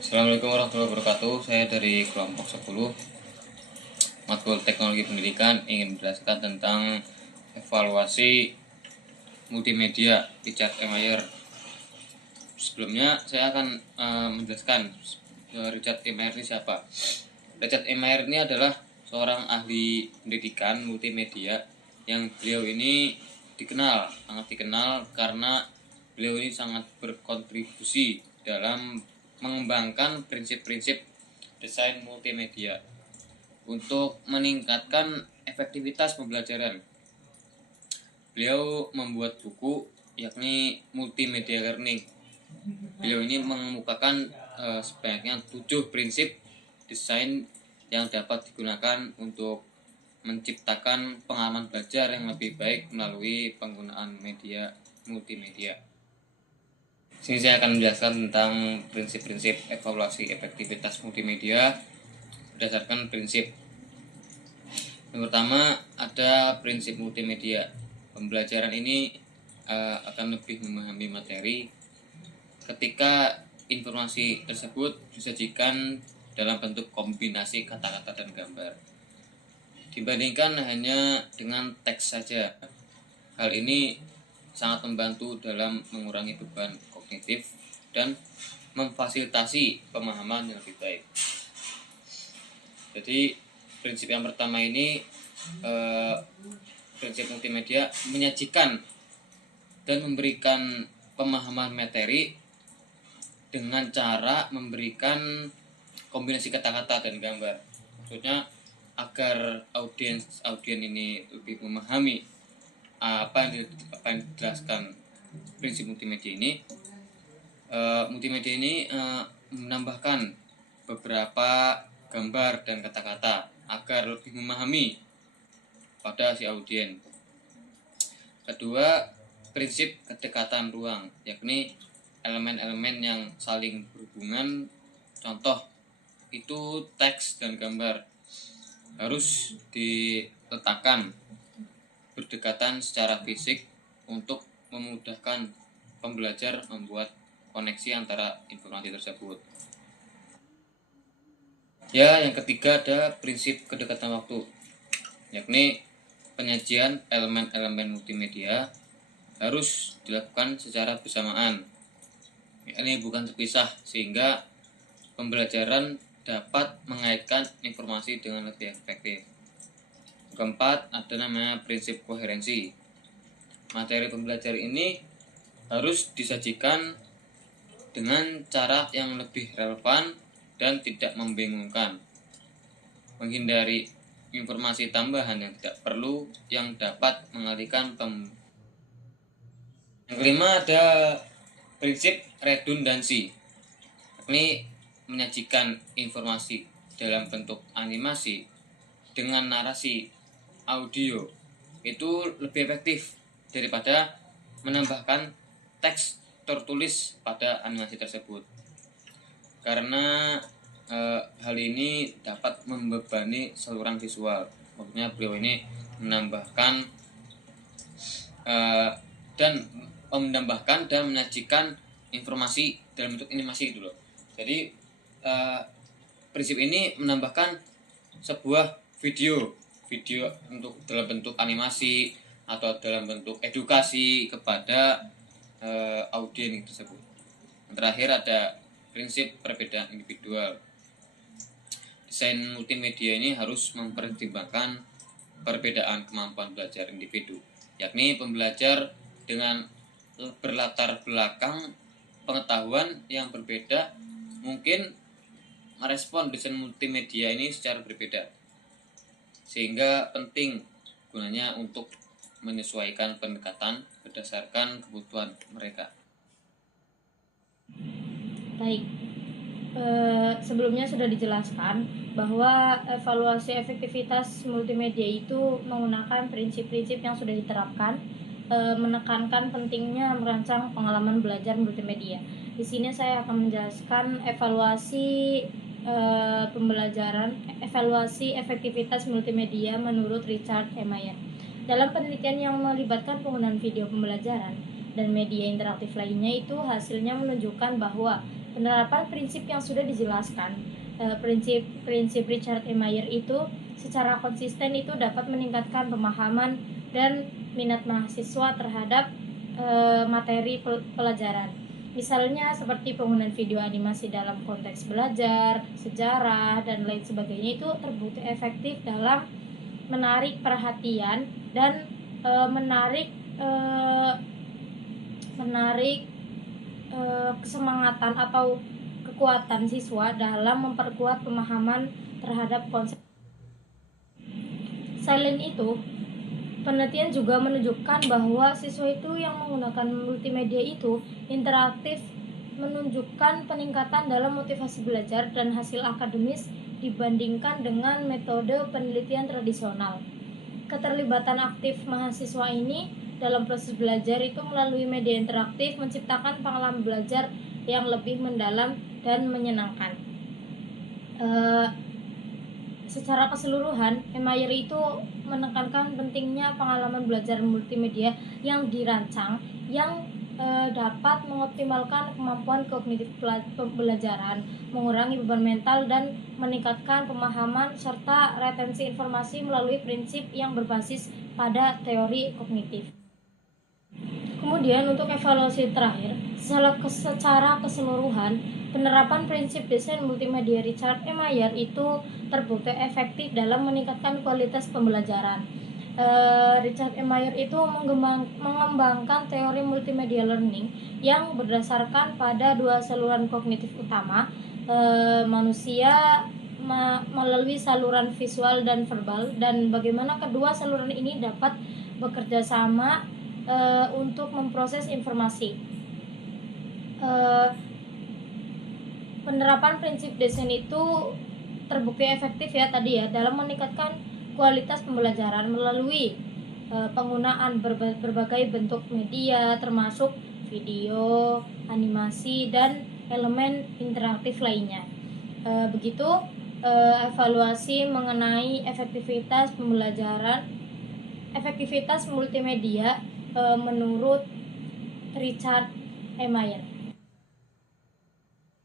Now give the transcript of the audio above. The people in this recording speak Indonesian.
Assalamualaikum warahmatullahi wabarakatuh. Saya dari kelompok 10 matkul teknologi pendidikan ingin menjelaskan tentang evaluasi multimedia Richard E. Mayer. Sebelumnya saya akan menjelaskan Richard E. Mayer ini siapa. Richard E. Mayer ini adalah seorang ahli pendidikan multimedia yang beliau ini sangat dikenal karena beliau ini sangat berkontribusi dalam mengembangkan prinsip-prinsip desain multimedia untuk meningkatkan efektivitas pembelajaran. Beliau membuat buku yakni Multimedia Learning. Beliau ini mengemukakan sebanyaknya 7 prinsip desain yang dapat digunakan untuk menciptakan pengalaman belajar yang lebih baik melalui penggunaan media multimedia. Sini saya akan menjelaskan tentang prinsip-prinsip evaluasi efektivitas multimedia berdasarkan prinsip. Yang pertama ada prinsip multimedia. Pembelajaran ini akan lebih memahami materi ketika informasi tersebut disajikan dalam bentuk kombinasi kata-kata dan gambar dibandingkan hanya dengan teks saja. Hal ini sangat membantu dalam mengurangi beban kognitif dan memfasilitasi pemahaman yang lebih baik. Jadi prinsip yang pertama ini prinsip multimedia menyajikan dan memberikan pemahaman materi dengan cara memberikan kombinasi kata-kata dan gambar. Maksudnya agar audiens ini lebih memahami apa yang dijelaskan prinsip multimedia ini. Multimedia ini menambahkan beberapa gambar dan kata-kata agar lebih memahami pada si audiens. Kedua, prinsip kedekatan ruang, yakni elemen-elemen yang saling berhubungan. Contoh itu teks dan gambar harus diletakkan berdekatan secara fisik untuk memudahkan pembelajar membuat koneksi antara informasi tersebut. Ya, yang ketiga ada prinsip kedekatan waktu, yakni penyajian elemen-elemen multimedia harus dilakukan secara bersamaan. Ini bukan terpisah sehingga pembelajaran dapat mengaitkan informasi dengan lebih efektif. Keempat, ada namanya prinsip koherensi. Materi pembelajaran ini harus disajikan dengan cara yang lebih relevan dan tidak membingungkan, menghindari informasi tambahan yang tidak perlu yang dapat mengalihkan Yang kelima ada prinsip redundansi. Ini menyajikan informasi dalam bentuk animasi dengan narasi audio itu lebih efektif daripada menambahkan teks tertulis pada animasi tersebut, karena hal ini dapat membebani saluran visual. Maksudnya beliau ini menambahkan dan menyajikan informasi dalam bentuk animasi gitu loh. Jadi prinsip ini menambahkan sebuah video untuk dalam bentuk animasi atau dalam bentuk edukasi kepada audiens tersebut. Yang terakhir ada prinsip perbedaan individual. Desain multimedia ini harus mempertimbangkan perbedaan kemampuan belajar individu, yakni pembelajar dengan berlatar belakang pengetahuan yang berbeda mungkin merespon desain multimedia ini secara berbeda, sehingga penting gunanya untuk menyesuaikan pendekatan berdasarkan kebutuhan mereka. Baik, sebelumnya sudah dijelaskan bahwa evaluasi efektivitas multimedia itu menggunakan prinsip-prinsip yang sudah diterapkan, menekankan pentingnya merancang pengalaman belajar multimedia. Di sini saya akan menjelaskan evaluasi efektivitas multimedia menurut Richard E. Mayer. Dalam penelitian yang melibatkan penggunaan video pembelajaran dan media interaktif lainnya, itu hasilnya menunjukkan bahwa penerapan prinsip yang sudah dijelaskan. Prinsip Richard E. Mayer itu secara konsisten itu dapat meningkatkan pemahaman dan minat mahasiswa terhadap materi pelajaran. Misalnya seperti penggunaan video animasi dalam konteks belajar, sejarah, dan lain sebagainya itu terbukti efektif dalam menarik perhatian dan menarik kesemangatan atau kekuatan siswa dalam memperkuat pemahaman terhadap konsep. Selain itu, penelitian juga menunjukkan bahwa siswa itu yang menggunakan multimedia itu interaktif, menunjukkan peningkatan dalam motivasi belajar dan hasil akademis dibandingkan dengan metode penelitian tradisional. Keterlibatan aktif mahasiswa ini dalam proses belajar itu melalui media interaktif menciptakan pengalaman belajar yang lebih mendalam dan menyenangkan. Secara keseluruhan, Mayer itu menekankan pentingnya pengalaman belajar multimedia yang dirancang yang dapat mengoptimalkan kemampuan kognitif pembelajaran, mengurangi beban mental, dan meningkatkan pemahaman serta retensi informasi melalui prinsip yang berbasis pada teori kognitif. Kemudian untuk evaluasi terakhir, secara keseluruhan, penerapan prinsip desain multimedia Richard E. Mayer itu terbukti efektif dalam meningkatkan kualitas pembelajaran. Richard E. Mayer itu mengembangkan teori multimedia learning yang berdasarkan pada dua saluran kognitif utama, manusia melalui saluran visual dan verbal, dan bagaimana kedua saluran ini dapat bekerja sama untuk memproses informasi. Penerapan prinsip desain itu terbukti efektif ya tadi ya dalam meningkatkan kualitas pembelajaran melalui penggunaan berbagai bentuk media termasuk video, animasi, dan elemen interaktif lainnya. Begitu evaluasi mengenai efektivitas pembelajaran, efektivitas multimedia menurut Richard E. Mayer.